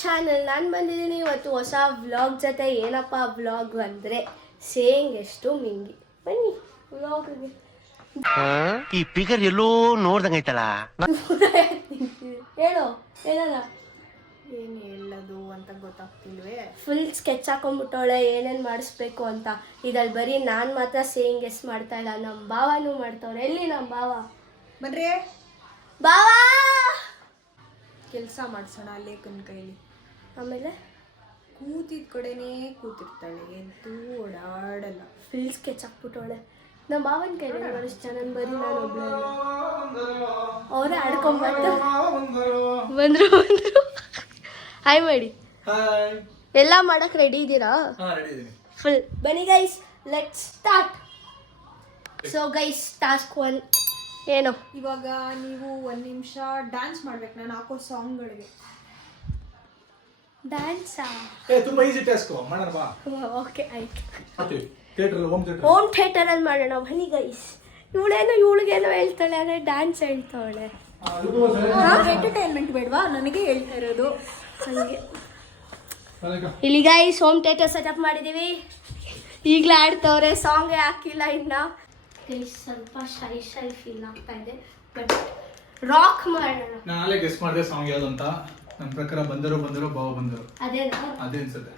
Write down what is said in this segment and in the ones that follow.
Channel. ನಾನು ಬಂದಿದ್ದೀನಿ ಇವತ್ತು ಹೊಸ ವ್ಲಾಗ್ ಜೊತೆ. ಏನಪ್ಪ ವ್ಲಾಗ್ ಅಂದರೆ ಸೇಯಿಂಗ್ ಎಷ್ಟು ಮಿಂಗಿ. ಬನ್ನಿ ವ್ಲಾಗ್ಗೆ. ಈ ಫಿಗರ್ ಎಲ್ಲೋ ನೋಡ್ದಂಗೈತಲ್ಲ. ಹೇಳು ಹೇಳಲ್ಲ. ಏನು ಹೇಳೋದು ಅಂತ ಗೊತ್ತಾಗ್ತಿಲ್ವೇ. ಫುಲ್ ಸ್ಕೆಚ್ ಹಾಕೊಂಡ್ಬಿಟ್ಟವಳೆ ಏನೇನು ಮಾಡಿಸ್ಬೇಕು ಅಂತ. ಇದ್ರಲ್ಲಿ ಬರೀ ನಾನು ಮಾತ್ರ ಸೇಯಿಂಗ್ ಎಸ್ ಮಾಡ್ತಾ ಇಲ್ಲ, ನಮ್ಮ ಭಾವನೂ ಮಾಡ್ತವ್ರೆ. ಎಲ್ಲಿ ನಮ್ಮ ಭಾವ? ಬನ್ರಿ ಭಾವ ಕೆಲಸ ಮಾಡಿಸೋಣ ಲೇಖನ ಕೈಲಿ. ಆಮೇಲೆ ಕೂತಿದ ಕಡೆನೇ ಕೂತಿರ್ತಾಳೆ, ಎಂತೂ ಓಡಾಡಲ್ಲ. Full sketch ಹಾಕ್ಬಿಟ್ಟವಳೆ. ನಮ್ಮ ಭಾವನ ಕೈಲಿ ಮಾಡಿಸ್ತಾ ನಾನು ಬರೀ ನಾನು ಒಬ್ಬಳೆ. ಅವರೇ ಆಡ್ಕೊಂಬಂದು ಬಂದರು ಹಾಯ್ ಮಾಡಿ. ಎಲ್ಲ ಮಾಡಕ್ ರೆಡಿ ಇದ್ದೀರಾ? ಫುಲ್ ಬನ್ನಿ guys, let's start. So guys, task 1 ಏನು? ಇವಾಗ ನೀವು 1 ನಿಮಿಷ ಡ್ಯಾನ್ಸ್ ಮಾಡ್ಬೇಕು ನಾನು ಹಾಕೋ ಸಾಂಗ್ಗಳಿಗೆ. ಡ್ಯಾನ್ಸಾ? ತುಂಬಾ ಈಸಿ ಟಾಸ್ಕ್ ಮಾಡೋಣ ಬಾ. ಓಕೆ ಆಯ್ತು. ಹೋಮ್ ಥಿಯೇಟರ್ ಅಲ್ಲಿ ಮಾಡೋಣ ಬನ್ನಿ ಗೈಸ್. ಇವಳಿಗೇನೋ ಹೇಳ್ತಾಳೆ ಆದರೆ ಡ್ಯಾನ್ಸ್ ಹೇಳ್ತಾವಳೆ. ಎಂಟರ್ಟೈನ್ಮೆಂಟ್ ಬೇಡವಾ ನನಗೆ ಹೇಳ್ತಾ ಇರೋದು. ಹಾಗೆ ಇಲ್ಲಿ ಗೈಸ್ ಹೋಮ್ ಥಿಯೇಟರ್ ಸೆಟಪ್ ಮಾಡಿದ್ದೀವಿ. ಈಗಲೇ ಆಡ್ತವ್ರೆ, ಸಾಂಗೇ ಹಾಕಿಲ್ಲ ಇನ್ನ. ಸ್ವಲ್ಪ ಶೈ ಫೀಲ್ ಆಗ್ತಾ ಇದೆ, ಬಟ್ ರಾಕ್ ಮಾಡೋಣ. ನಾಳೆ ಗೆಸ್ ಮಾಡಿದೆ ಸಾಂಗ್ ಯಾವ್ದು ಅಂತ. ನನ್ನ ಪ್ರಕಾರ ಬಂದರು ಬಾವ ಬಂದರು ಅದೇನಾ? ಅದೇ ಅನ್ಸುತ್ತೆ.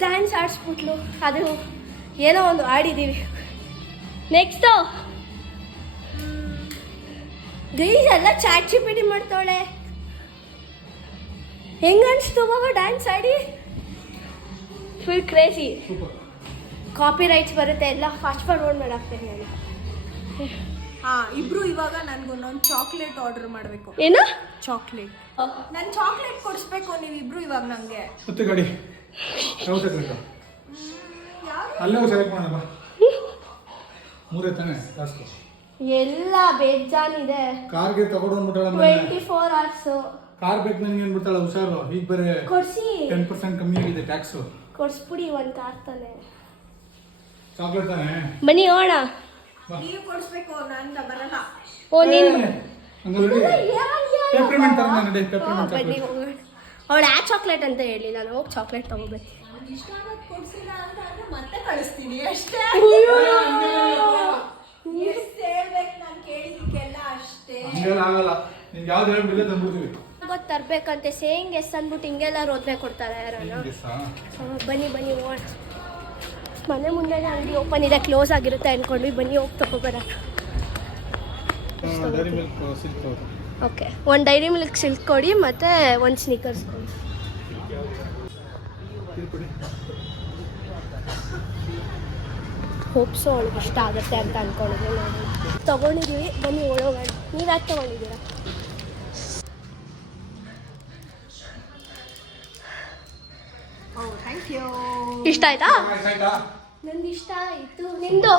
ಡ್ಯಾನ್ಸ್ ಆಡಿಸ್ಬಿಟ್ಲು, ಅದು ಏನೋ ಒಂದು ಆಡಿದ್ದೀವಿ. ನೆಕ್ಸ್ಟು ಗೈಸ್ ಎಲ್ಲ ಚಾಟ್ ಜಿಪಿಟಿ ಮಾಡ್ತಾವಳೆ. ಹೆಂಗನ್ಸ್ತು ಬಾಬಾ ಡ್ಯಾನ್ಸ್ ಆಡಿ? Full crazy. ಕಾಪಿ ರೈಟ್ಸ್ ಬರುತ್ತೆ, ಎಲ್ಲ ಫಾಸ್ಟ್ ಫಾರ್ವರ್ಡ್ ಮಾಡಾಕ್ತೇನೆ ನಾನು. ಇಬ್ರು ಇವಾಗ ನನ್ಗೊಂದೊಂದು ಚಾಕ್ಲೇಟ್ ಆರ್ಡರ್ ಮಾಡ್ಬೇಕು. ಏನು ಚಾಕ್ಲೇಟ್? ನಾನು ಚಾಕ್ಲೇಟ್ ಕೊಡಿಸ್ಬೇಕು ನೀವಿಬ್ರು ಇವಾಗ ನಂಗೆ. ಮತ್ತೆ ಗಾಡಿ ಅಲ್ಲೇ ಸೆಲೆಕ್ಟ್ ಮಾಡೋಣ ಬಾ. ಮೂರೇ ತಾನೆ ಟಾಸ್ಕ್. ಎಲ್ಲ ಬೇಜಾನಿದೆ. ಕಾರ್ಗೆ ತಗೊಂಡ್ಬಿಟ್ಟಾಳ 24 hours. ಕಾರ್ ಬೇಕು ನನಗೆ ಅಂದ್ಬಿಡ್ತಾಳ. ಹುಷಾರು, ಈಗ ಬೇರೆ ಕೊಡ್ಸಿ 10% ಕಮ್ಮಿ ಆಗಿದೆ ಟ್ಯಾಕ್ಸ್. ಕೊಡ್ಸ್ಬಿಡಿ ಒಂದು ಕಾರ್ ತಾನೆ. ಚಾಕ್ಲೇಟ್ ತಾನೆ, ಬನ್ನಿ ಹೋಗೋಣ. ನೀವು ಕೊಡಿಸ್ಬೇಕು, ನಾನು ಬರಲ್ಲ. ಓ ನೀನು ಪೆಪ್ರಿಮೆಂಟ್ ತರ ನಡೆ. ಪೆಪ್ರಿಮೆಂಟ್ ಬನ್ನಿ ಹೋಗೋಣ. ಅವಳು ಆ ಚಾಕ್ಲೇಟ್ ಅಂತ ಹೇಳಿ ನಾನು ಹೋಗಿ ಚಾಕ್ಲೇಟ್ ತಗೋಬೇಕು. ಇಷ್ಟ ಕೊಡ್ಸಿಲ್ಲ ಅಂತ ಅಂದ್ರೆ ಮತ್ತೆ ಕಳಿಸ್ತೀನಿ ಅಷ್ಟೇ. ಎಷ್ಟು ಹೇಳ್ಬೇಕು ನಾನು ಕೇಳಿದಕ್ಕೆಲ್ಲ ಅಷ್ಟೇ. ಹಂಗೆಲ್ಲ ಆಗಲ್ಲ. ನಿಮ್ಗೆ ಯಾವ್ದು ಹೇಳ್ಬಿಲ್ಲ ತಂದ್ಬಿಡ್ತೀವಿ. ಗೊತ್ತು ತರ್ಬೇಕಂತೆ. ಸೇಯಿಂಗ್ ಎಸ್ ಅಂದ್ಬಿಟ್ಟು ಹಿಂಗೆಲ್ಲ ರೋದ್ನೆ ಕೊಡ್ತಾರೆ ಯಾರನ್ನ. ಬನ್ನಿ ಹೋಗೋಣ. ಮನೆ ಮುಂದೆ ಅಂಗಡಿ ಓಪನ್ ಇದೆ, ಕ್ಲೋಸ್ ಆಗಿರುತ್ತೆ ಅನ್ಕೊಂಡ್ವಿ. ಬನ್ನಿ ಹೋಗಿ ತಗೋಬರೋಣ. ಓಕೆ, ಒಂದು ಡೈರಿ ಮಿಲ್ಕ್ ಸಿಲ್ಕ್ ಕೊಡಿ ಮತ್ತು ಒಂದು ಸ್ನಿಕರ್ಸ್ ಕೊಡಿ. ಹೋಪ್ಸು ಅವಳಿಗೆ ಇಷ್ಟ ಆಗುತ್ತೆ ಅಂತ ಅಂದ್ಕೊಂಡಿದ್ವಿ. ನೋಡಿ ತೊಗೊಂಡಿದ್ದೀವಿ, ಬನ್ನಿ ಓಡೋಗೋಣ. ನೀವು ಯಾಕೆ ತೊಗೊಂಡಿದ್ದೀರಾ? Thank you. ಇಷ್ಟ ಆಯ್ತಾ? ನಂದು ಇಷ್ಟ ಆಯಿತು. ನಿಂದು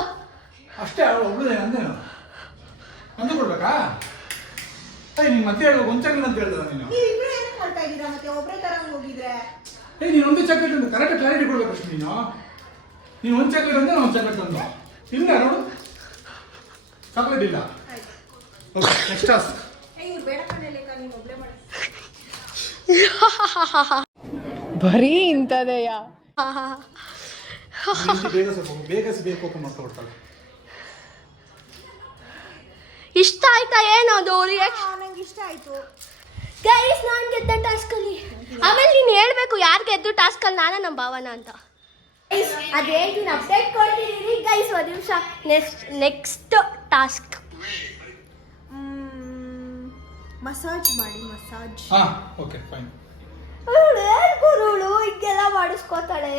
ಅಷ್ಟೇ. ಅವಳು ಒಬ್ಬಳು ಅಂದೇನು ಅಂದು ಕೊಡ್ಬೇಕಾ? ನೀನು ಮತ್ತೆ ಹೇಳ್ಬೇಕು. ಒಂದು ಚಾಕ್ಲೇಟ್ ಅಂತ ಹೇಳ್ದ ನೀನು. ನೀವಿಬ್ರು ಏನಕ್ಕೆ ಮಾಡ್ತಾ ಇದ್ದೀರಾ ಮತ್ತೆ ಒಬ್ಬರೇ ತರ ಹೋಗಿದ್ರೆ? ನೀನು ಒಂದು ಚಾಕ್ಲೇಟ್ ಅಂತ ಕರೆಕ್ಟ್ ಕ್ಲಾರಿಟಿ ಕೊಡ್ಬೇಕು ಅಷ್ಟು. ನೀನು ಒಂದು ಚಾಕ್ಲೇಟ್ ಅಂದ್ರೆ ಒಂದು ಚಾಕ್ಲೇಟ್ ತಂದು ಇಲ್ಲ ನೋಡು. ಚಾಕ್ಲೇಟ್ ಇಲ್ಲ. Okay, next task. ಇವ್ರು ಬೇಡ ಕಣ್ಣೆಲ್ಲ, ನೀವು ಒಬ್ಬಳೇ ಮಾಡಿ. ಬರೀ ಇಂಥದೆಯಾ? ಬೇಗ ಬೇಕು ಮಾಡ್ಕೊಡ್ತಾಳೆ. ಇಷ್ಟ ಆಯ್ತಾ? ಏನದು ರಿಯಾಕ್ಷನ್? ನಂಗೆ ಇಷ್ಟ ಆಯ್ತು ಗೈಸ್. ನಾನು ಗೆದ್ದ ಟಾಸ್ಕಲ್ಲಿ. ಆಮೇಲೆ ನೀನು ಹೇಳ್ಬೇಕು ಯಾರು ಗೆದ್ದು ಟಾಸ್ಕಲ್ಲಿ, ನಾನ ನಮ್ಮ ಭಾವನ ಅಂತ. ಅದು ಹೇಳ್ತೀನಿ, ಅಪ್ಡೇಟ್ ಕೊಡ್ತೀನಿ ಗೈಸ್. ಒಂದು ನಿಮಿಷ. ನೆಕ್ಸ್ಟ್ ಟಾಸ್ಕ್ ಮಸಾಜ್ ಮಾಡಿ. ಮಸಾಜ್. Okay fine. ಗುರುಳು ಹಿಂಗೆಲ್ಲ ಮಾಡಿಸ್ಕೋತಾಳೆ.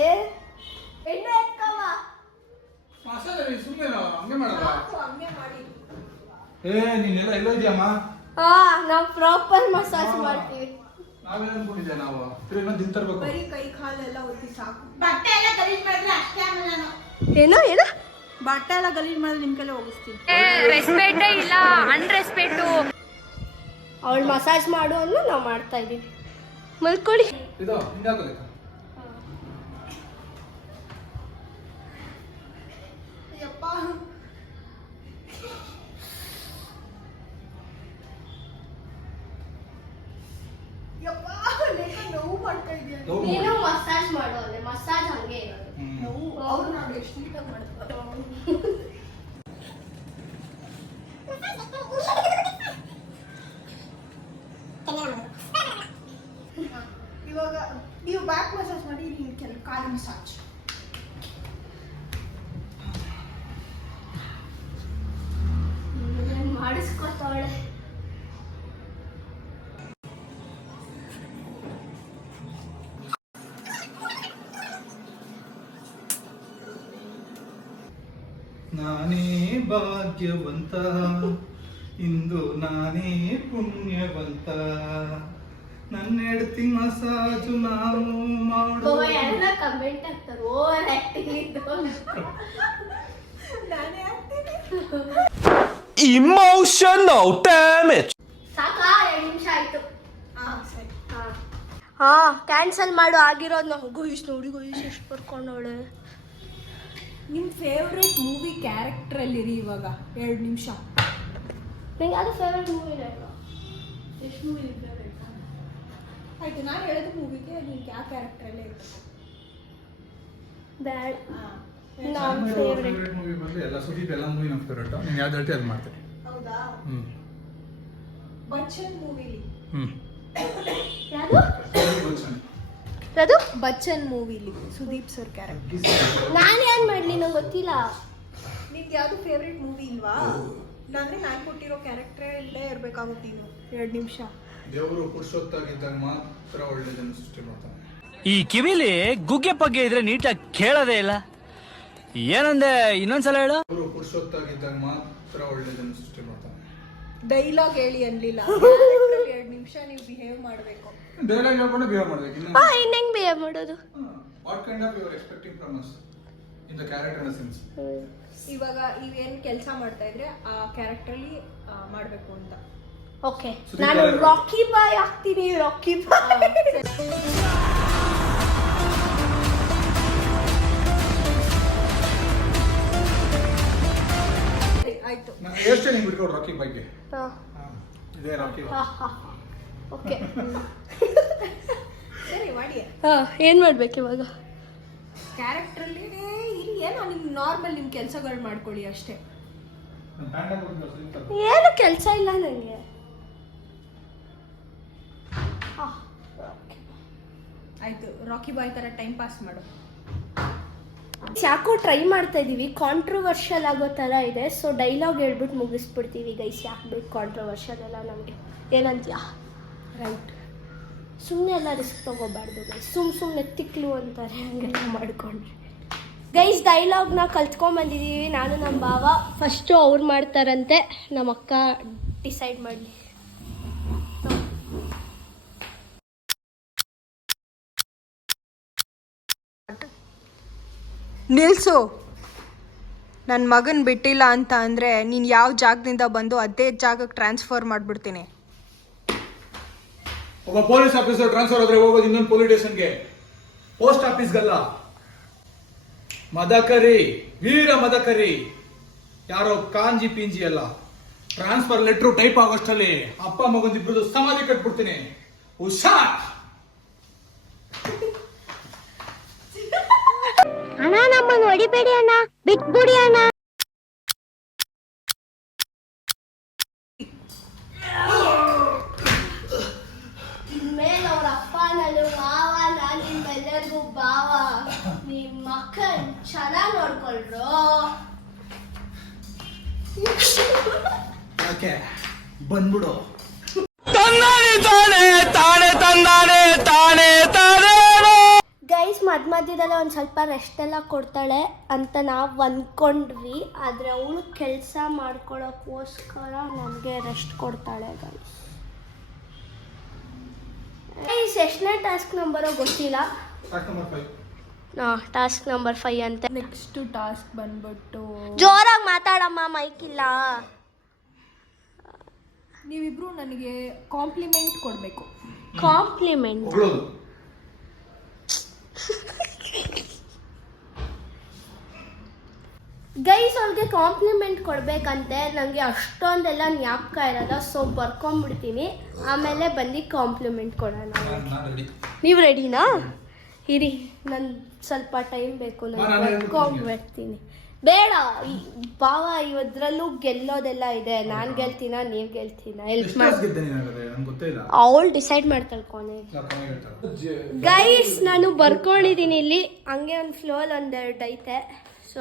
ಎಣ್ಣೆ ಎಕ್ಕವ. ಮಸಾಲೆ ಸುಮ್ಮನೆ ಹಂಗೆ ಮಾಡಲ್ಲ. ಹಂಗೆ ಮಾಡಿ. ನೀನೆಲ್ಲ ಎಲ್ಲೋ ಇದೆಯಮ್ಮ? ಹಾ ನಾವು ಪ್ರಾಪರ್ ಮಸಾಜ್ ಮಾಡ್ತೀವಿ. ನಾವೇನ್ ಅನ್ಕೊಂಡಿದ್ದೆ ನಾವು ತಿರ್ಗಿ ದಿನ ತರ್ಬೇಕು. ಬರೀ ಕೈ ಕಾಲೆಲ್ಲ ಒತ್ತಿ ಸಾಕು. ಬಟ್ಟೆ ಎಲ್ಲ ಗಲೀಜ್ ಮಾಡಿದ್ರೆ ಅಷ್ಟೇ ಆಮೇಲೆ ನಾನು ಏನೋ ಬಟ್ಟೆ ಎಲ್ಲ ಗಲೀಜ್ ಮಾಡಿದ್ರೆ ನಿಮ್ ಕೈಲೇ ಹೋಗಿಸ್ತೀನಿ. ರೆಸ್ಪೆಕ್ಟ್ ಇಲ್ಲ ಅನ್ರೆಸ್ಪೆಕ್ಟು. ಅವಳು ಮಸಾಜ್ ಮಾಡು ಅಂದ್ರೆ ನಾವು ಮಾಡ್ತಾ ಇದೀವಿ. ಮಲ್ಕೊಳ್ಳಿ. ಇದು ಹಿಂಗಾಗಲ್ಲ. ಯಪ್ಪ ಯಪ್ಪ ನೋವು ಮಾಡ್ತಾ ಇದೆಯಾ? ನೀನು ಮಸಾಜ್ ಮಾಡು ಅಂದ್ರೆ ಮಸಾಜ್ ಹಂಗೆ ಇರೋದು. ನೋವು ಅವ್ರು ನಾವು ಎಷ್ಟು ನೀಟಾಗಿ ಮಾಡ್ತಾರೆ. ಇವಾಗ ನೀವು ಬ್ಯಾಕ್ ಮಸಾಜ್ ಮಾಡಿ, ನೀವು ಕಾಲು ಮಸಾಜ್. ಮಾಡಿಸ್ಕೊತಾವಳೆ. ನಾನೇ ಭಾಗ್ಯವಂತ, ಇಂದು ನಾನೇ ಪುಣ್ಯವಂತ, ನನ್ನ ಹೆಂಡತಿ ಮಸಾಜು ನಾನು ಮಾಡೋ. ಎಲ್ಲ ಕಮೆಂಟ್ ಆಗ್ತಾರೆ ಓವರ್ ಆಕ್ಟಿಂಗ್ ಇದ್ದು. ನಾನೇ ಆಗ್ತೀನಿ. Emotional damage. ಸಾಕಾ 2 ನಿಮಿಷ ಆಯ್ತು. ಸರಿ. ಹಾ ಕ್ಯಾನ್ಸಲ್ ಮಾಡು ಆಗಿರೋದು. ನಾವು ಗೋಯಿಸ್ ನೋಡಿ ಗೋಯಿಸ್ ಎಷ್ಟು ಬರ್ಕೊಂಡವಳೆ. ನಿಮ್ಮ ಫೇವ್ರೆಟ್ ಮೂವಿ ಕ್ಯಾರೆಕ್ಟರ್ ಅಲ್ಲಿರಿ ಇವಾಗ 2 ನಿಮಿಷ. ನಂಗೆ ಯಾವುದು ಫೇವ್ರೆಟ್ ಮೂವಿ ಇಲ್ಲ. ಎಷ್ಟು ಮೂವಿ ಫೇವ್ರೆಟ್? ಆಯ್ತು, ನಾನು ಹೇಳಿದ ಮೂವಿಗೆ ನೀವು ಯಾವ ಕ್ಯಾರೆಕ್ಟರ್ ಅಲ್ಲೇ ಇರ್ಬೇಕು. ಬ್ಯಾಡ್. ನನ್ನ ನಮ್ಮ ಫೇವ್ರೆಟ್ ಮೂವಿ ಬಂದ್ರೆ ಎಲ್ಲ ಸುದೀಪ್ ಎಲ್ಲ ಮೂವಿ ನಮ್ಮ ಫೇವ್ರೆಟ್. ನೀನು ಯಾವ್ದು ಹೇಳ್ತೀವಿ ಅದು ಮಾಡ್ತೀನಿ. ಹೌದಾ? ಬಚ್ಚನ್ ಮೂವಿಲಿ. ಯಾವುದು ಬಚ್ಚನ್. ಯಾವುದು ಬಚ್ಚನ್ ಮೂವಿಲಿ ಸುದೀಪ್ ಸರ್ ಕ್ಯಾರೆಕ್ಟರ್. ನಾನು ಏನು ಮಾಡಲಿ ನಂಗೆ ಗೊತ್ತಿಲ್ಲ. ನಿಮ್ಗೆ ಯಾವುದು ಫೇವ್ರೆಟ್ ಮೂವಿ ಇಲ್ವಾ? ಇಲ್ಲಾಂದ್ರೆ ನಾನು ಕೊಟ್ಟಿರೋ ಕ್ಯಾರೆಕ್ಟರ್ ಇಲ್ಲೇ ಇರಬೇಕಾಗುತ್ತೆ. ಇನ್ನು 2 ನಿಮಿಷ. ದೇವರು ಪುರುಷೊತ್ತಾಗಿದ್ದಾಗ ಮಾತ್ರ ಒಳ್ಳೆದನ್ನು ಸೃಷ್ಟಿ ಮಾಡ್ತಾನೆ. ಈ ಕಿವಿಲಿ ಗುಗ್ಗೆ ಪಗ್ಗೆ ಇದ್ರೆ ನೀಟಾಗಿ ಕೇಳೋದೇ ಇಲ್ಲ. ಏನಂದೆ ಇನ್ನೊಂದ್ಸಲ ಹೇಳು. ದೇವರು ಪುರುಷೊತ್ತಾಗಿದ್ದಾಗ ಮಾತ್ರ ಒಳ್ಳೆದನ್ನು ಸೃಷ್ಟಿ ಮಾಡ್ತಾನೆ. ಡೈಲಾಗ್ ಹೇಳಿ ಅನ್ಲಿಲ್ಲ. 2 ನಿಮಿಷ ನೀವು ಬಿಹೇವ್ ಮಾಡಬೇಕು. ಡೈಲಾಗ್ ಹೇಳ್ಕೊಂಡು ಬಿಹೇವ್ ಮಾಡ್ಬೇಕು. ಇನ್ನು ಹೆಂಗೆ ಬಿಹೇವ್ ಮಾಡೋದು? What kind of you are expecting from us in the character in sense. ಇವಾಗ ಇವೇನು ಕೆಲಸ ಮಾಡ್ತಾ ಇದ್ರೆ ಆ ಕ್ಯಾರೆಕ್ಟರ್ಲಿ ಮಾಡಬೇಕು ಅಂತ. ಓಕೆ, ನಾನು ರಾಕಿ ಬಾಯ್ ಆಗ್ತೀನಿ. ರಾಕಿ ಬಾಯ್. ಆಯ್ತು. ನಾನು ಹೇರ್ ಸ್ಟೈಲ್ ಬಿಟ್ಕೊಡು ರಾಕಿ ಬಗ್ಗೆ. ಹಾಂ ಇದೇ ರಾಕಿ. ಓಕೆ ಸರಿ ಮಾಡಿ. ಹಾಂ ಏನು ಮಾಡ್ಬೇಕು ಇವಾಗ? ಕ್ಯಾರೆಕ್ಟ್ರಲ್ಲಿ ಇಲ್ಲಿ ಏನೋ ನಿಮ್ಮ ನಾರ್ಮಲ್ ನಿಮ್ಮ ಕೆಲಸಗಳು ಮಾಡ್ಕೊಳ್ಳಿ ಅಷ್ಟೇ. ಏನು ಕೆಲಸ ಇಲ್ಲ ನನಗೆ. ಆಯ್ತು, ರಾಕಿ ಬಾಯ್ ಥರ ಟೈಮ್ ಪಾಸ್ ಮಾಡು. ಯಾಕೋ ಟ್ರೈ ಮಾಡ್ತಾ ಇದೀವಿ. ಕಾಂಟ್ರವರ್ಷಿಯಲ್ ಆಗೋ ಥರ ಇದೆ. ಸೊ ಡೈಲಾಗ್ ಹೇಳ್ಬಿಟ್ಟು ಮುಗಿಸ್ಬಿಡ್ತೀವಿ ಗೈಸ್. ಯಾಕೆ ಬೇಕು ಕಾಂಟ್ರವರ್ಷಿಯಲ್ ಎಲ್ಲ ನಮಗೆ? ಏನಂತೀಯಾ? ರೈಟ್. ಸುಮ್ಮನೆ ಎಲ್ಲ ರಿಸ್ಕ್ ತೊಗೋಬಾರ್ದು ಗೈಸ್. ಸುಮ್ಮನೆ ತಿಕ್ಲು ಅಂತಾರೆ ಹಂಗೆಲ್ಲ ಮಾಡ್ಕೊಂಡ್ರೆ. ಗೈಸ್ ಡೈಲಾಗ್ನ ಕಲ್ತ್ಕೊಂಬಂದಿದ್ದೀವಿ ನಾನು ನಮ್ಮ ಭಾವ. ಫಸ್ಟು ಅವ್ರು ಮಾಡ್ತಾರಂತೆ, ನಮ್ಮ ಅಕ್ಕ ಡಿಸೈಡ್ ಮಾಡಲಿ. ನಿಲ್ಸು. ನನ್ನ ಮಗನ್ ಬಿಟ್ಟಿಲ್ಲ ಅಂತ ಅಂದರೆ ನೀನು ಯಾವ ಜಾಗದಿಂದ ಬಂದು ಅದೇ ಜಾಗಕ್ಕೆ ಟ್ರಾನ್ಸ್ಫರ್ ಮಾಡಿಬಿಡ್ತೀನಿ. ಒಬ್ಬ ಪೊಲೀಸ್ ಆಫೀಸರ್ ಟ್ರಾನ್ಸ್ಫರ್ ಆದ್ರೆ ಹೋಗೋದು ಇನ್ನೊಂದು ಪೊಲೀಸ್ ಸ್ಟೇಷನ್ಗೆ, ಪೋಸ್ಟ್ ಆಫೀಸ್ಗಲ್ಲ. ಮದಕರಿ, ವೀರ ಮದಕರಿ, ಯಾರೋ ಕಾಂಜಿ ಪಿಂಜಿ ಅಲ್ಲ. ಟ್ರಾನ್ಸ್ಫರ್ ಲೆಟ್ರು ಟೈಪ್ ಆಗೋಷ್ಟರಲ್ಲಿ ಅಪ್ಪ ಮಗಂದಿಬ್ರದ್ದು ಸಮಾಧಿ ಕಟ್ಬಿಡ್ತೀನಿ. ಹುಷಾರ್. ಅಣ್ಣ ನಮ್ಮನ್ನು ಹೊಡಿಬೇಡಿ ಅಣ್ಣ, ಬಿಟ್ಬಿಡಿ ಅಣ್ಣ. ಇನ್ಮೇಲೆ ಅವ್ರ ಅಪ್ಪ ನಾನು ಮಾವ, ನಾನು ನಿಮ್ಮೆಲ್ಲರಿಗೂ ಭಾವ. ನಿಮ್ಮ ಮಕ್ಕಳು ಚೆನ್ನಾಗಿ ನೋಡ್ಕೊಳ್ರು. ಯಾಕೆ ಬಂದ್ಬಿಡು. ತಂದಾನೆ ತಾನೆ ತಾನೆ ತಂದಾನೆ ತಾನೆ ತಾನೆ. ಗೈಸ್ ಮಧ್ಯ ಸಮಯದಲ್ಲೇ ಒಂದು ಸ್ವಲ್ಪ ರೆಸ್ಟ್ ಎಲ್ಲ ಕೊಡ್ತಾಳೆ ಅಂತ ನಾವು ಅಂದ್ಕೊಂಡ್ವಿ. ಆದರೆ ಅವಳು ಕೆಲಸ ಮಾಡ್ಕೊಳ್ಳೋಕ್ಕೋಸ್ಕರ ನಮಗೆ ರೆಸ್ಟ್ ಕೊಡ್ತಾಳೆ ಗೈಸ್. ಎಷ್ಟನೇ ಟಾಸ್ಕ್ ನಂಬರೋ ಗೊತ್ತಿಲ್ಲ. ಟಾಸ್ಕ್ ನಂಬರ್ 5 ಅಂತ. ನೆಕ್ಸ್ಟ್ ಟಾಸ್ಕ್ ಬಂದ್ಬಿಟ್ಟು ಜೋರಾಗಿ ಮಾತಾಡಮ್ಮ, ಮೈಕ್ ಇಲ್ಲ. ನೀವಿಬ್ರು ನನಗೆ ಕಾಂಪ್ಲಿಮೆಂಟ್ ಕೊಡಬೇಕು. ಕಾಂಪ್ಲಿಮೆಂಟ್ ಗೈಸ್, ಅವ್ರಿಗೆ ಕಾಂಪ್ಲಿಮೆಂಟ್ ಕೊಡ್ಬೇಕಂತೆ. ನನಗೆ ಅಷ್ಟೊಂದೆಲ್ಲ ಜ್ಞಾಪಕ ಇರಲ್ಲ, ಸೊ ಬರ್ಕೊಂಡ್ಬಿಡ್ತೀನಿ, ಆಮೇಲೆ ಬಂದು ಕಾಂಪ್ಲಿಮೆಂಟ್ ಕೊಡೋಣ. ನೀವು ರೆಡಿನಾ? ಇರಿ, ನನ್ ಸ್ವಲ್ಪ ಟೈಮ್ ಬೇಕು, ನಾನು ಬರ್ಕೊಂಡ್ಬಿಡ್ತೀನಿ. ಬೇಡ ಬಾವ, ಇವದ್ರಲ್ಲೂ ಗೆಲ್ಲೋದೆಲ್ಲ ಇದೆ. ನಾನು ಗೆಲ್ತೀನ, ನೀವು ಗೆಲ್ತೀನ? ಹೆಲ್ಪ್ ಮಾಡಿ. ಅವಳು ಡಿಸೈಡ್ ಮಾಡ್ತಾಳೆ ಕೊನೆ. ಗೈಸ್, ನಾನು ಬರ್ಕೊಂಡಿದ್ದೀನಿ ಇಲ್ಲಿ. ಹಂಗೆ ಒಂದು ಫ್ಲೋರ್ ಒಂದೆರಡು ಐತೆ. ಸೊ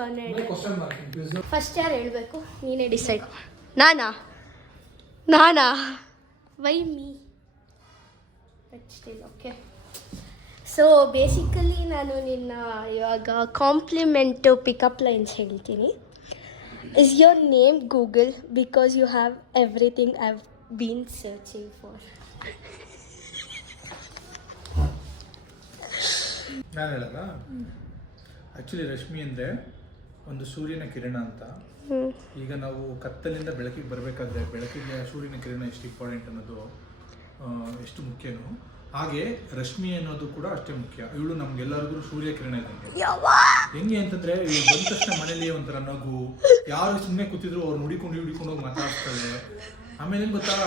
ಫಸ್ಟ್ ಯಾರು ಹೇಳ್ಬೇಕು? ನೀನೇ ಡಿಸೈಡ್. ನಾನಾ why me? Still okay. So basically ನಾನು ನಿನ್ನ ಇವಾಗ ಕಾಂಪ್ಲಿಮೆಂಟು ಪಿಕಪ್ ಲೈನ್ಸ್ ಹೇಳ್ತೀನಿ. Is your name Google because you have everything I have been searching for. ನಾನು ಹೇಳಲ್ಲ. ಆ್ಯಕ್ಚುಲಿ ರಶ್ಮಿ ಅಂದರೆ ಒಂದು ಸೂರ್ಯನ ಕಿರಣ ಅಂತ. ಈಗ ನಾವು ಕತ್ತಲಿಂದ ಬೆಳಕಿಗೆ ಬರಬೇಕಾದ್ರೆ ಬೆಳಕಿಗೆ ಸೂರ್ಯನ ಕಿರಣ ಎಷ್ಟು ಇಂಪಾರ್ಟೆಂಟ್ ಅನ್ನೋದು ಎಷ್ಟು ಮುಖ್ಯನೋ, ಹಾಗೆ ರಶ್ಮಿ ಅನ್ನೋದು ಕೂಡ ಅಷ್ಟೇ ಮುಖ್ಯ. ಇವಳು ನಮ್ಗೆಲ್ಲರಿಗೂ ಸೂರ್ಯ ಕಿರಣ ಇದ್ದಂಗೆ. ಹೆಂಗೆ ಅಂತಂದ್ರೆ ಇವಳು ಬಂದ ತಕ್ಷಣ ಮನೇಲಿ ಒಂಥರ ನಗು, ಯಾರು ಸುಮ್ಮನೆ ಕೂತಿದ್ರು ಅವ್ರು ಹುಡಿಕೊಂಡು ಹೋಗಿ ಮಾತಾಡ್ತಾಳೆ. ಆಮೇಲೆ ಏನು ಗೊತ್ತಾ,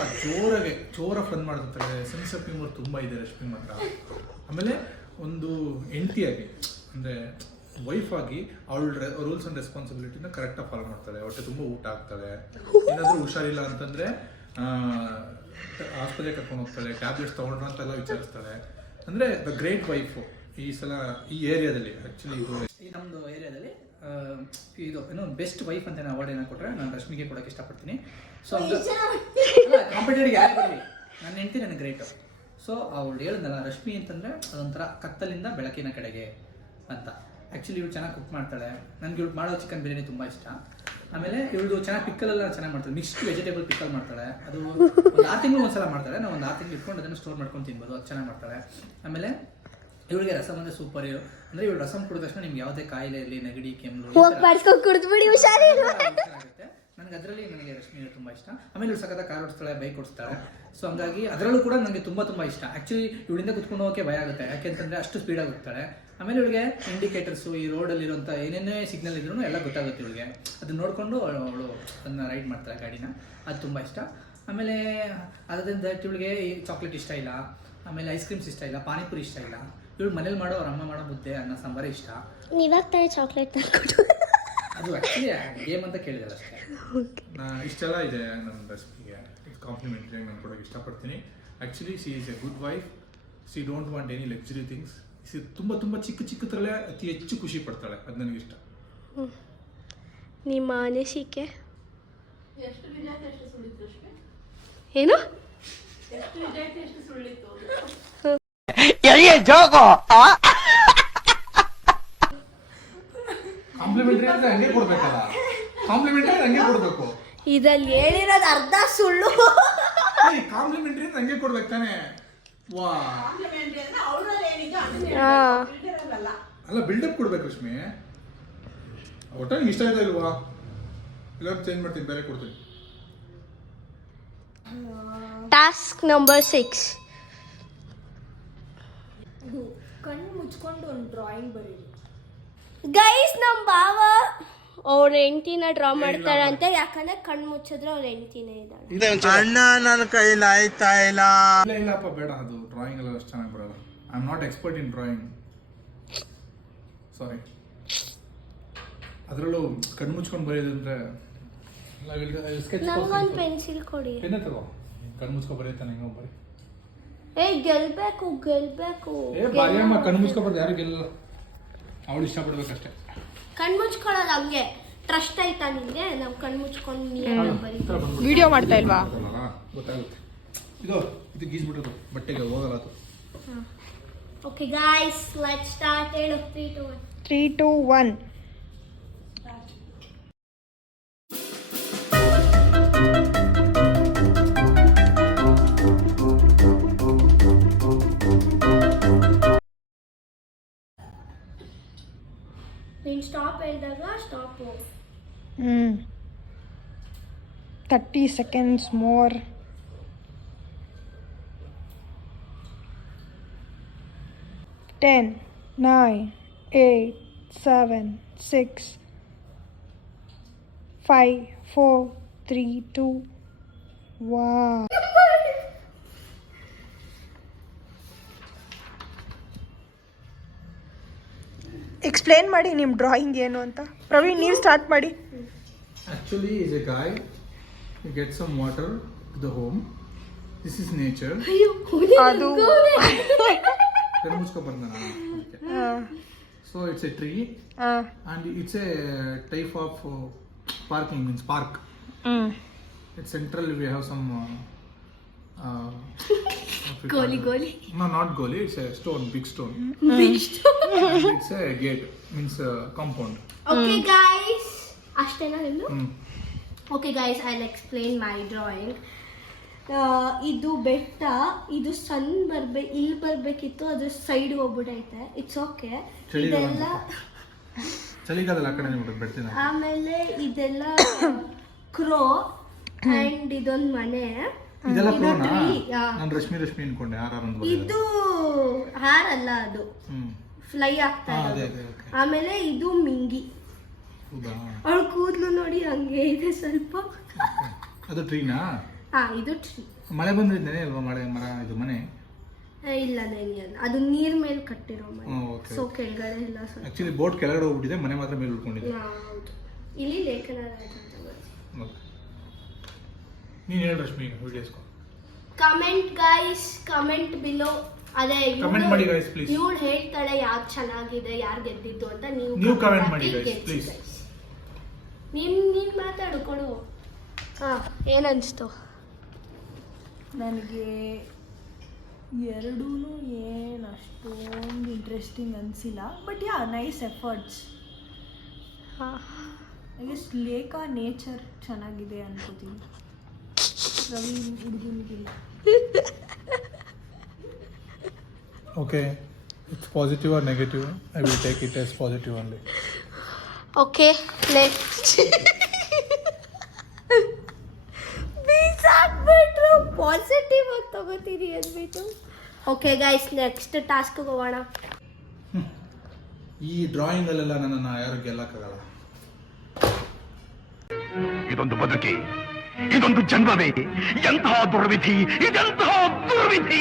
ಜೋರ ಫನ್ ಮಾಡ್ತಿರ್ತಾಳೆ. ಸೆನ್ಸ್ ಆಫ್ ಹ್ಯೂಮರ್ ತುಂಬ ಇದೆ ರಶ್ಮಿ ಮಾತ್ರ. ಆಮೇಲೆ ಒಂದು ಹೆಂಡತಿಯಾಗಿ ಅಂದರೆ ವೈಫ್ ಆಗಿ ಅವಳ ರೂಲ್ಸ್ ಆ್ಯಂಡ್ ರೆಸ್ಪಾನ್ಸಿಬಿಲಿಟಿನ ಕರೆಕ್ಟಾಗಿ ಫಾಲೋ ಮಾಡ್ತಾಳೆ. ಹೊಟ್ಟೆ ತುಂಬ ಊಟ ಆಗ್ತಾಳೆ. ಏನಾದರೂ ಹುಷಾರಿಲ್ಲ ಅಂತಂದರೆ ಆಸ್ಪತ್ರೆಗೆ ಕರ್ಕೊಂಡು ಹೋಗ್ತಾಳೆ. ಟ್ಯಾಬ್ಲೆಟ್ಸ್ ತೊಗೊಂಡ್ರು ಅಂತೆಲ್ಲ ವಿಚಾರಿಸ್ತಾಳೆ. ಅಂದರೆ ದ ಗ್ರೇಟ್ ವೈಫು ಈ ಸಲ ಈ ಏರಿಯಾದಲ್ಲಿ. ಆ್ಯಕ್ಚುಲಿ ಇದು ಈ ನಮ್ಮದು ಏರಿಯಾದಲ್ಲಿ ಇದು ಏನೋ ಬೆಸ್ಟ್ ವೈಫ್ ಅಂತ ಅವಾರ್ಡ್ ಏನೋ ಕೊಟ್ಟರೆ ನಾನು ರಶ್ಮಿಗೆ ಕೊಡೋಕ್ಕೆ ಇಷ್ಟಪಡ್ತೀನಿ. ಸೊ ಕಾಂಪಿಟೇಟಿವ್ಗೆ ಯಾರು ಬರಲಿ, ನನ್ನ ಹೆಂಡತಿ ನನಗೆ ಗ್ರೇಟು. ಸೊ ಅವಳು ಹೇಳಿದ್ನಲ್ಲ, ರಶ್ಮಿ ಅಂತಂದರೆ ಅದೊಂಥರ ಕತ್ತಲಿಂದ ಬೆಳಕಿನ ಕಡೆಗೆ ಅಂತ. ಆ್ಯಕ್ಚುಲಿ ಇವಳು ಚೆನ್ನಾಗಿ ಕುಕ್ ಮಾಡ್ತಾಳೆ. ನನಗೆ ಇವಳು ಮಾಡೋ ಚಿಕನ್ ಬಿರಿಯಾನಿ ತುಂಬ ಇಷ್ಟ. ಆಮೇಲೆ ಇವಳು ಚೆನ್ನಾಗಿ ಪಿಕ್ಕಲೆಲ್ಲ ಚೆನ್ನಾಗಿ ಮಾಡ್ತಾಳೆ. ಮಿಕ್ಸ್ಡ್ ವೆಜಿಟೇಬಲ್ ಪಿಕ್ಕಲ್ ಮಾಡ್ತಾಳೆ. ಅದು ಒಂದು 6 ತಿಂಗಳು ಒಂದ್ಸಲ ಮಾಡ್ತಾಳೆ. ನಾವು ಒಂದು 6 ತಿಂಗಳು ಇಟ್ಕೊಂಡು ಅದನ್ನು ಸ್ಟೋರ್ ಮಾಡ್ಕೊಂಡು ತಿನ್ಬೋದು. ಅದು ಚೆನ್ನಾಗಿ ಮಾಡ್ತಾಳೆ. ಆಮೇಲೆ ಇವಳಿಗೆ ರಸಮ್ ಅಂದರೆ ಸೂಪರ್. ಅಂದರೆ ಇವಳು ರಸಮ್ ಕುಡಿದ ತಕ್ಷಣ ನಿಮ್ಗೆ ಯಾವುದೇ ಕಾಯಿಲೆ ಇರಲಿ, ನೆಗಡಿ, ಕೆಮ್ಮು ಆಗುತ್ತೆ. ನನಗೆ ರಶ್ಮಿ ತುಂಬ ಇಷ್ಟ. ಆಮೇಲೆ ಇವಳು ಸಖತ್ತ ಕಾರ್ ಓಡಿಸ್ತಾಳೆ, ಬೈಕ್ ಓಡಿಸ್ತಾಳೆ. ಸೊ ಹಂಗಾಗಿ ಅದರಲ್ಲೂ ಕೂಡ ನನಗೆ ತುಂಬ ಇಷ್ಟ. ಆ್ಯಕ್ಚುಲಿ ಇವಳಿಂದ ಕುತ್ಕೊಂಡು ಹೋಗೋಕ್ಕೆ ಭಯ ಆಗುತ್ತೆ, ಯಾಕೆಂತಂದರೆ ಅಷ್ಟು ಸ್ಪೀಡಾಗಿ ಹೋಗ್ತಾಳೆ. ಆಮೇಲೆ ಇವಳಿಗೆ ಇಂಡಿಕೇಟರ್ಸು, ಈ ರೋಡಲ್ಲಿರುವಂಥ ಏನೇನೇ ಸಿಗ್ನಲ್ ಇದ್ರೂ ಎಲ್ಲ ಗೊತ್ತಾಗುತ್ತೆ ಇವಳಿಗೆ. ಅದನ್ನ ನೋಡಿಕೊಂಡು ಅವಳು ಅದನ್ನು ರೈಡ್ ಮಾಡ್ತಾಳೆ ಗಾಡಿನ. ಅದು ತುಂಬ ಇಷ್ಟ. ಆಮೇಲೆ ಅದರಿಂದ ಇವಳಿಗೆ ಚಾಕ್ಲೇಟ್ ಇಷ್ಟ ಇಲ್ಲ, ಆಮೇಲೆ ಐಸ್ ಕ್ರೀಮ್ಸ್ ಇಷ್ಟ ಇಲ್ಲ, ಪಾನಿಪುರಿ ಇಷ್ಟ ಇಲ್ಲ. ಇವಳು ಮನೇಲಿ ಮಾಡೋ ಅವ್ರ ಅಮ್ಮ ಮಾಡೋ ಮುದ್ದೆ, ಅನ್ನ ಸಾಂಬಾರೇ ಇಷ್ಟ. ನೀವಾಗ ತಾನೇ ಚಾಕ್ಲೇಟ್ ಅದು ಆ್ಯಕ್ಚುಲಿ ಗೇಮ್ ಅಂತ ಕೇಳಿದಲ್ಲ ಅಷ್ಟೇ. ಇಷ್ಟೆಲ್ಲ ಇದೆ ನನ್ನ ರಶ್ಮಿಗೆ. ಕಾಂಪ್ಲಿಮೆಂಟ್ರಿ ನಾನು ಕೊಡೋಕ್ಕೆ ಇಷ್ಟಪಡ್ತೀನಿ. Actually C is A good wife. C don't want any luxury things. C ತುಂಬ ಚಿಕ್ಕದ್ರಲ್ಲೇ ಅತಿ ಹೆಚ್ಚು ಖುಷಿ ಪಡ್ತಾಳೆ. ಅದು ನನಗಿಷ್ಟ. ನಿಮ್ಮ ಅನಿಸಿಕೆ ಏನು? ಕಾಂಪ್ಲಿಮೆಂಟ್ರಿ ಅಂದ್ರೆ ಹಂಗೆ ಕೊಡ್ಬೇಕಲ್ಲ. ಕಾಂಪ್ಲಿಮೆಂಟ್ರಿ ಹಂಗೆ ಕೊಡ್ಬೇಕು. ಇದ್ರಲ್ಲಿ ಹೇಳಿರೋದು ಅರ್ಧ ಸುಳ್ಳು. ಕಾಂಪ್ಲಿಮೆಂಟ್ರಿ ಅಂದ್ರೆ ಹಂಗೆ ಕೊಡ್ಬೇಕು ತಾನೆ. ವಾ, ಅಲ್ಲ ಬಿಲ್ಡಪ್ ಕೊಡ್ಬೇಕು ರಶ್ಮಿ. ಒಟ್ಟ ಇಷ್ಟ ಆಯ್ತಾ ಇಲ್ವಾ? ಇಲ್ಲ ಚೇಂಜ್ ಮಾಡ್ತೀನಿ, ಬೇರೆ ಕೊಡ್ತೀನಿ. Task number 6. ಕಣ್ಣು ಮುಚ್ಕೊಂಡು ಒಂದು ಡ್ರಾಯಿಂಗ್ ಬರೀರಿ. ಗೈಸ್, ನಮ್ಮ ಬಾವ ಅವ್ರ ಹೆಂಡತಿನ ಡ್ರಾ ಮಾಡ್ತಾರಂತೆ. ಯಾಕಂದ್ರೆ ಕಣ್ಣು ಮುಚ್ಚಿದ್ರೆ ಅವ್ರ ಹೆಂಡತಿನೇ ಇದ್ದಾಳೆ. ಅಣ್ಣ ನನ್ನ ಕೈಲಿ ಆಯ್ತಾ ಇಲ್ಲ. ಇಲ್ಲಪ್ಪ, ಬೇಡ. ಅದು ಡ್ರಾಯಿಂಗ್ ಎಲ್ಲ ಅಷ್ಟು ಚೆನ್ನಾಗಿ ಬರಲ್ಲ. I am not expert in drawing, sorry. ಅದರಲ್ಲೂ ಕಣ್ಣು ಮುಚ್ಕೊಂಡು ಬರೆಯೋದಂದ್ರೆ ನಂಗೊಂದು ಪೆನ್ಸಿಲ್ ಕೊಡಿ. ಪೆನ್ನ ತಗೋ. ಕಣ್ಣು ಮುಚ್ಕೊಂಡು ಬರೆಯುತ್ತಾನೆ ಹೆಂಗೋ ಬರೀ. ಗೆಲ್ಬೇಕು. ಬಾರಿಯಮ್ಮ, ಕಣ್ಣು ಮುಚ್ಕೊಬಾರ್ದು. ಯಾರು ಗೆಲ್ಲಲ್ಲ. ಅವಳು ಇಷ್ಟಪಡ್ಬೇಕಷ್ಟೇ. ಕಣ್ಣು ಮುಚ್ಕೊಳ್ಳೋದು ಹಂಗೆ. ಟ್ರಸ್ಟ್ ಆಯ್ತಾ ನಿಂಗೆ? ನಾವು ಕಣ್ಣು ಮುಚ್ಕೊಂಡು ವಿಡಿಯೋ ಮಾಡ್ತಾ ಇಲ್ವಾ? ಗೊತ್ತಾಗುತ್ತೆ. ಇದು ಗೀಸ್ಬಿಟ್ಟದು ಬಟ್ಟೆಗೆ ಹೋಗಲ್ಲ ಅದು. Okay guys let's start. ಹೇಳು 3 2 1. 3 2 1. ನೀನು ಸ್ಟಾಪ್ ಹೇಳಿದಾಗ ಸ್ಟಾಪ್. 30 seconds more. 10 9 8 7 6 5 4 3 2 1. ಎಕ್ಸ್ಪ್ಲೇನ್ ಮಾಡಿ ನಿಮ್ಮ ಡ್ರಾಯಿಂಗ್ ಏನು ಅಂತ. ಪ್ರವೀಣ್ ನೀವು ಸ್ಟಾರ್ಟ್ ಮಾಡಿ. Actually, is a guy. He gets some water to the home. This is nature. ಅದು Termusko bandana. So it's a tree, and it's a type of parking, means park. It's central. We have some. Goli. No, not goli. It's a stone, big stone. And it's a gate, means compound. Okay guys ಅಷ್ಟೇನಾ ಹೇಳು? Okay guys I will explain my drawing. ಇದು ಬೆಟ್ಟ, ಇದು ಸನ್ ಇಲ್ಲಿ ಬರಬೇಕಿತ್ತು, ಅದು side ಹೋಗ್ಬಿಟ್ಟೈತೆ. It's okay. ಇದೆಲ್ಲ ಚಳಿಗಾಲದಲ್ಲಿ ಆ ಕಡೆ ನೋಡೋದು ಬೆಡ್ತೀನಿ. ಆಮೇಲೆ ಇದೆಲ್ಲ ಕ್ರೋ ಅಂಡ್ ಇದೊಂದು ಮನೆ. ಇದೆಲ್ಲ ಇದು ಪ್ರೋನಾ? tree, ನಾನು ರಶ್ಮಿ ಅನ್ಕೊಂಡೆ. ಆರ್ ಇದು ಹಾರಲ್ಲ, ಅದು ಫ್ಲೈ ಆಗ್ತಾ ಅದೇ ಇರೋದು. ಓಕೆ. ಆಮೇಲೆ ಇದು ಮಿಂಗಿ. ಹೌದಾ? ಅವಳು ಕೂದಲು ನೋಡಿ ಹಂಗೆ ಇದೆ ಸ್ವಲ್ಪ. ಅದು ಟ್ರೀನಾ? ಇದು ಟ್ರೀ. ಮಳೆ ಬಂದಿದ್ದೇನೆ ಅಲ್ವಾ? ಮರ ಇದು ಮನೆ ಇಲ್ಲ ನೆನೆಯಲ್ಲ, ಅದು ನೀರ್ ಮೇಲೆ ಕಟ್ಟಿರೋ ಮನೆ. okay. ಸೊ ಕೆಳಗಡೆ ಎಲ್ಲ ಸ್ವಲ್ಪ. ಆಕ್ಚುಲಿ ಬೋಟ್ ಕೆಳಗಡೆ ಹೋಗ್ಬಿಟ್ಟಿದೆ, ಮನೆ ಮಾತ್ರ ಮೇಲೆ ಉಳ್ಕೊಂಡಿದೆ. ಹೌದು. ಇಲ್ಲಿ ಲೇಖನರಾಜ ಅಂತ ಬರುತ್ತೆ. ಓಕೆ, ನೀನು ಹೇಳು ರಶ್ಮಿ, ವಿಡಿಯೋಸ್ಕೊ ಕಮೆಂಟ್ ಗೈಸ್, ಕಮೆಂಟ್ ಬಿಲೋ. ಅದೇ ಕಮೆಂಟ್ ಮಾಡಿ ಗೈಸ್ ಪ್ಲೀಸ್. ಇವಳು ಹೇಳ್ತಾಳೆ ಯಾವ್ದು ಚೆನ್ನಾಗಿದೆ, ಯಾರು ಗೆದ್ದಿದ್ದು ಅಂತ. ನೀವು ಕಮೆಂಟ್ ಮಾಡಿ ಗೈಸ್ ಪ್ಲೀಸ್. ನೀನ್ ಮಾತಾಡು, ಕೊಡು. ಏನನ್ಸ್ತು? ನನಗೆ ಎರಡೂ ಏನು ಅಷ್ಟೊಂದು ಇಂಟ್ರೆಸ್ಟಿಂಗ್ ಅನಿಸಿಲ್ಲ. But ya, nice efforts. I guess Lekha nature ಚೆನ್ನಾಗಿದೆ ಅನ್ಕೋತೀನಿ. ರವಿ ಹುಡುಗನಿಗಿಲ್ಲ. Okay, it's positive or negative? I will take it as positive only. Okay next. Positive ಆಗಿ ತಗೋತೀರಿ ಅಂದ್ಬಿಟ್ಟು. ಓಕೆ ಗೈಸ್, ನೆಕ್ಸ್ಟ್ ಟಾಸ್ಕ್ ಹೋಗೋಣ. ಈ ಡ್ರಾಯಿಂಗ್ ಅಲ್ಲೆಲ್ಲ ನನ್ನನ್ನು ಯಾರು ಗೆಲ್ಲಕ್ಕಾಗಲ್ಲ. ಇದೊಂದು ಬದುಕಿ, ಇದೊಂದು ಜನ್ಮವೇ, ಎಂತಹ ದುರ್ವಿಧಿ, ಇದೆಂತಹ ದುರ್ವಿಧಿ.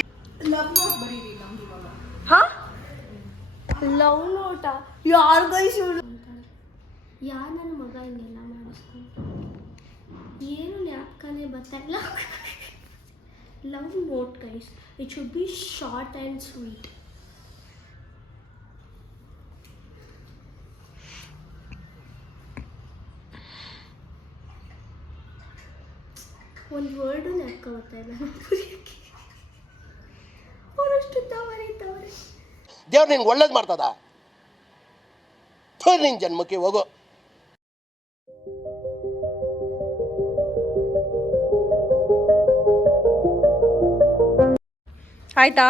ಲವ್ ನೋಟ ಯಾರು ಗೈಸ್? ಯಾರು ನನ್ನ ಮಗ ಹಿಂಗೆಲ್ಲ ಮಾಡಿಸ್ಕೊಂಡು ಏನು ಜ್ಞಾಪಕನೇ ಬರ್ತಾಯಿಲ್ಲ. Love note guys, it should be short and sweet. ಒಂದು ವರ್ಡು ಜ್ಞಾಪಕ ಬರ್ತಾಯಿಲ್ಲ ಅವರಷ್ಟು ಬರೀತವ್ರೆ. ದೇವ್ರು ನಿನ್ಗೆ ಒಳ್ಳೇದು ಮಾಡ್ತದ? ನಿನ್ ಜನ್ಮಕ್ಕೆ ಹೋಗೋ. ಆಯ್ತಾ?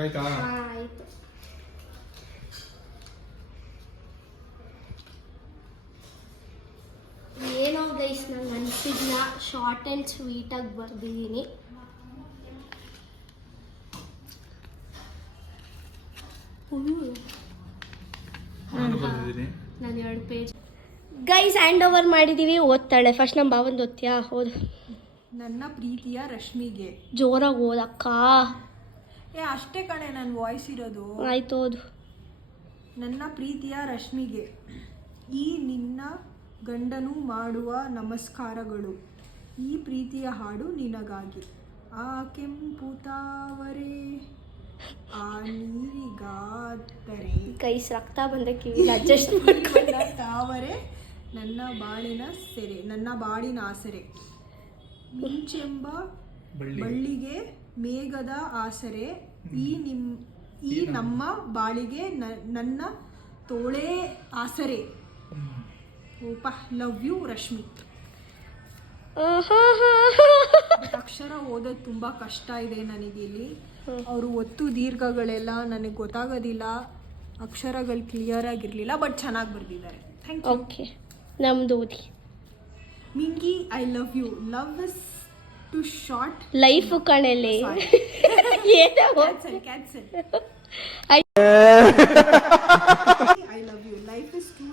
ಆಯ್ತಾ? ಆಯಿತು. ಏನೋ ಗೈಸ್, ನಂಗೆ ಅನಿಸಿದ್ನ ಶಾರ್ಟ್ ಆ್ಯಂಡ್ ಸ್ವೀಟಾಗಿ ಬರ್ದಿದ್ದೀನಿ. ನಾನು ಬಂದಿದ್ದೀನಿ. ನಾನು 2 ಪೇಜ್ ಗೈಸ್ ಹ್ಯಾಂಡ್ ಓವರ್ ಮಾಡಿದ್ದೀವಿ. ಓದ್ತಾಳೆ. ಫಸ್ಟ್ ನಮ್ಮ ಭಾವಂದು ಓದ್ತೀಯಾ? ಹೌದು. ನನ್ನ ಪ್ರೀತಿಯ ರಶ್ಮಿಗೆ. ಜೋರಾಗಿ ಓದಕ್ಕ. ಅಷ್ಟೇ ಕಣೆ ನನ್ನ ವಾಯ್ಸ್ ಇರೋದು. ಆಯ್ತು ಓದು. ನನ್ನ ಪ್ರೀತಿಯ ರಶ್ಮಿಗೆ, ಈ ನಿನ್ನ ಗಂಡನು ಮಾಡುವ ನಮಸ್ಕಾರಗಳು. ಈ ಪ್ರೀತಿಯ ಹಾಡು ನಿನಗಾಗಿ. ಆ ಕೆಂಪು ತಾವರೆ ಆ ನೀರಿಗಾದರೆ ಗೈಸ್ ರಕ್ತ ಬಂದ ಕಿವಿ ಅಡ್ಜಸ್ಟ್ ಮಾಡ್ಕೊಂಡ. ತಾವರೆ ನನ್ನ ಬಾಳಿನ ಆಸರೆ. ಮಿಂಚೆಂಬ ಬಳ್ಳಿಗೆ ಮೇಘದ ಆಸರೆ ಈ ನಮ್ಮ ಬಾಳಿಗೆ ನನ್ನ ತೋಳೆ ಆಸರೆ. ಓಪ ಲವ್ ಯು ರಶ್ಮಿ. ಅಕ್ಷರ ಓದೋದು ತುಂಬ ಕಷ್ಟ ಇದೆ ನನಗೆ ಇಲ್ಲಿ. ಅವರು ಒತ್ತು ದೀರ್ಘಗಳೆಲ್ಲ ನನಗೆ ಗೊತ್ತಾಗೋದಿಲ್ಲ, ಅಕ್ಷರಗಳು ಕ್ಲಿಯರ್ ಆಗಿರಲಿಲ್ಲ, ಬಟ್ ಚೆನ್ನಾಗಿ ಬರೆದಿದ್ದಾರೆ. Thank you. ಓಕೆ ನಮ್ದು ಓದಿ. ಮಿಂಗಿ I love you. Love is too short. Life ಕಣಲೆ cancel. I love you. Life is too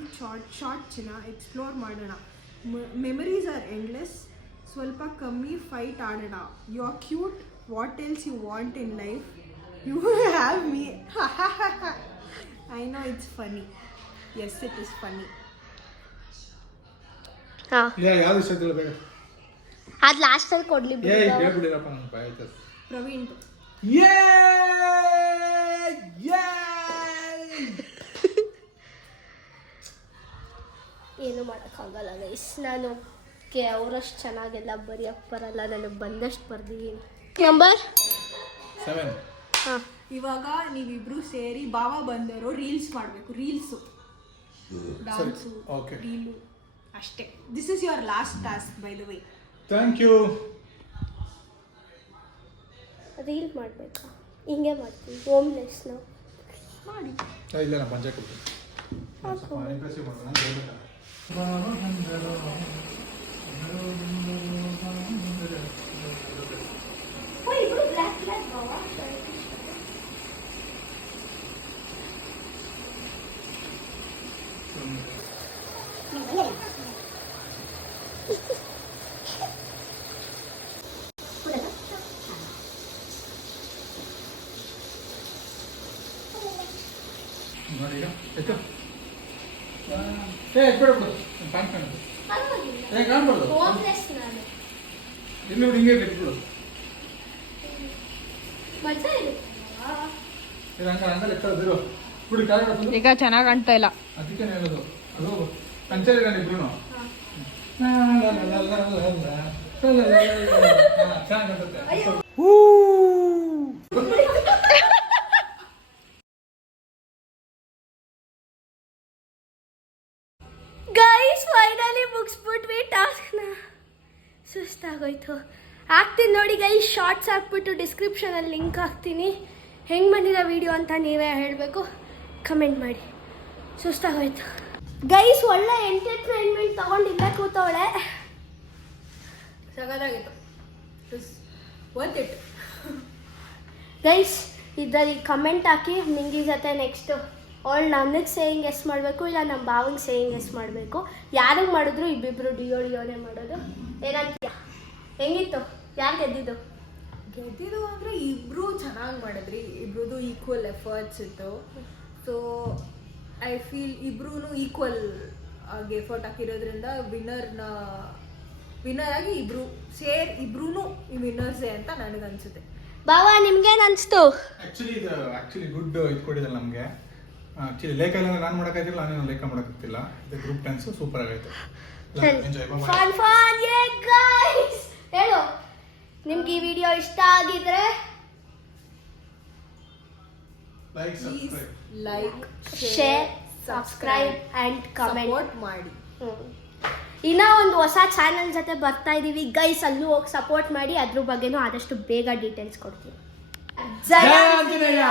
short ಚಿನ್ನ. ಎಕ್ಸ್ಪ್ಲೋರ್ ಮಾಡೋಣ. Memories are endless. ಸ್ವಲ್ಪ ಕಮ್ಮಿ ಫೈಟ್ ಆಡೋಣ. You are cute. What else you want in life? You have me. I know it's funny. Yes it is funny. ಹಾಂ ಯಾವ್ದು ಇಷ್ಟ ಆಯ್ತಿಲ್ಲ ಬೇಗ ಅದು ಲಾಸ್ಟಲ್ಲಿ ಕೊಡ್ಲಿ ಹೇಳ್ಬಿಡಿರಪ್ಪ ನಂಗೆ ಭಯ ಆಯ್ತದೆ. ಪ್ರವೀಣ್. ಏನು ಮಾಡೋಕ್ಕಾಗಲ್ಲ ಗೈಸ್. ನಾನು ಅವರಷ್ಟು ಚೆನ್ನಾಗೆಲ್ಲ ಬರೆಯೋಕ್ಕೆ ಬರಲ್ಲ, ನನಗೆ ಬಂದಷ್ಟು ಬರ್ದಿದ್ದೀನಿ. ನಂಬರ್ 7. ಹಾಂ ಇವಾಗ ನೀವಿಬ್ರು ಸೇರಿ ಬಾವ ಬಂದರು ರೀಲ್ಸ್ ಮಾಡಬೇಕು. Reels, dance, okay. ರೀಲು ಅಷ್ಟೇ. This is your last task by the way. Thank you. Reel ಮಾಡಬೇಕಾ? ಹಿಂಗೆ ಮಾಡ್ತೀವಿ ಹೋಮ್ಲೆಸ್ ನಾವು ಮಾಡಿ. ಇಲ್ಲ ನಾನು ಪಂಚಾಯತ್ ಕೊಡ್ತೀನಿ. ಇಂಪ್ರೆಸಿವ್ ಮಾಡೋಣ ಅಂತ ಹೇಳ್ಬೇಕಾ? ನೋಡಿ ಈಗ ಆಯ್ತು. ಬಿಡು ಪ್ಯಾಂಟ್ ಕಾಣುದು. ಕಾಣ್ಬಾರ್ದು. ಹೋಮ್ಲೆಸ್ ನಾನು ಇಲ್ಲಿ ಬಿಡು, ಹಿಂಗೆ ಬಿಟ್ಬಿಡು. ಮಜಾ ಇದೆ. ಹಂಗಲ್ಲ ಎತ್ತದಿರು ಬಿಡು. ಕಾಲ ಈಗ ಚೆನ್ನಾಗಿ ಕಾಣ್ತಾ ಇಲ್ಲ. ಅದಕ್ಕೆ ಹೇಳೋದು. ಅದು ಪಂಚರ್ ನಾನು ಇಬ್ರು ಚೆನ್ನಾಗಿ ಗೈಸ್ ಫೈನಲಿ ಮುಗಿಸ್ಬಿಟ್ವಿ ಟಾಸ್ಕ್ನ. ಸುಸ್ತಾಗೋಯ್ತು. ಹಾಕ್ತೀನಿ ನೋಡಿ ಗೈಸ್, ಶಾರ್ಟ್ಸ್ ಹಾಕ್ಬಿಟ್ಟು ಡಿಸ್ಕ್ರಿಪ್ಷನಲ್ಲಿ ಲಿಂಕ್ ಹಾಕ್ತೀನಿ. ಹೆಂಗೆ ಬಂದಿದೆ ವಿಡಿಯೋ ಅಂತ ನೀವೇ ಹೇಳಬೇಕು, ಕಮೆಂಟ್ ಮಾಡಿ. ಸುಸ್ತಾಗೋಯ್ತು ಗೈಸ್. ಒಳ್ಳೆ ಎಂಟರ್ಟೈನ್ಮೆಂಟ್ ತೊಗೊಂಡಿದ್ದೆ ಕೂತವಳೆ. ಸಗದಾಗಿತ್ತು. Worth it. ಗೈಸ್ ಇದರಲ್ಲಿ ಕಮೆಂಟ್ ಹಾಕಿ ನಿಂಗೆ ಜೊತೆ ನೆಕ್ಸ್ಟು ಅವಳು ನನಗೆ ಸೇಯಿಂಗ್ ಎಸ್ ಮಾಡಬೇಕು, ಇಲ್ಲ ನಮ್ಮ ಭಾವಂಗೆ ಸೇಯಿಂಗ್ ಎಸ್ ಮಾಡಬೇಕು. ಯಾರಿಗೆ ಮಾಡಿದ್ರು ಇಬ್ಬಿಬ್ರು ಡಿಯೋನೇ ಮಾಡೋದು. ಏನಂತೀಯ? ಹೆಂಗಿತ್ತು? ಯಾರು ಗೆದ್ದಿದ್ದು? ಗೆದ್ದಿದ್ದು ಅಂದರೆ ಇಬ್ಬರು ಚೆನ್ನಾಗಿ ಮಾಡಿದ್ರಿ. ಇಬ್ರದ್ದು ಈಕ್ವಲ್ ಎಫರ್ಟ್ಸ್ ಇತ್ತು. ಸೊ ಐ ಫೀಲ್ ಇಬ್ರೂ ಈಕ್ವಲ್ ಆಗಿ ಎಫರ್ಟ್ ಹಾಕಿರೋದ್ರಿಂದ ವಿನ್ನರ್ ಆಗಿ ಇಬ್ರೂ ವಿನ್ನರ್ಸೇ ಅಂತ ನನಗನ್ಸುತ್ತೆ. ಭಾವ ನಿಮ್ಗೇನು ಅನಿಸ್ತು? ಆ್ಯಕ್ಚುಲಿ ಗುಡ್ ಇದು ಕೊಟ್ಟಿದ್ದಲ್ಲ ನಮಗೆ. ಆ್ಯಕ್ಚುಲಿ ಲೇಖ ಇಲ್ಲ ನಾನು ಮಾಡೋಕ್ಕಾಗಿಲ್ಲ, ನಾನೇನು ಲೇಖ ಮಾಡೋಕ್ಕಾಗ್ತಿಲ್ಲ. ಇದು ಗ್ರೂಪ್ ಡ್ಯಾನ್ಸ್ ಸೂಪರ್ ಆಗೈತೆ. Fun guys. ಹೇಳು, ನಿಮ್ಗೆ ಈ ವಿಡಿಯೋ ಇಷ್ಟ ಆಗಿದ್ರೆ like share subscribe and comment support ಮಾಡಿ. ಇನ್ನೂ ಒಂದು ಹೊಸ ಚಾನಲ್ ಜೊತೆ ಬರ್ತಾ ಇದ್ದೀವಿ ಗೈಸ್, ಅಲ್ಲೂ ಹೋಗಿ ಸಪೋರ್ಟ್ ಮಾಡಿ. ಅದ್ರ ಬಗ್ಗೆನೂ ಆದಷ್ಟು ಬೇಗ ಡೀಟೇಲ್ಸ್ ಕೊಡ್ತೀನಿ. ಜೈ ಆಂಜನೇಯ.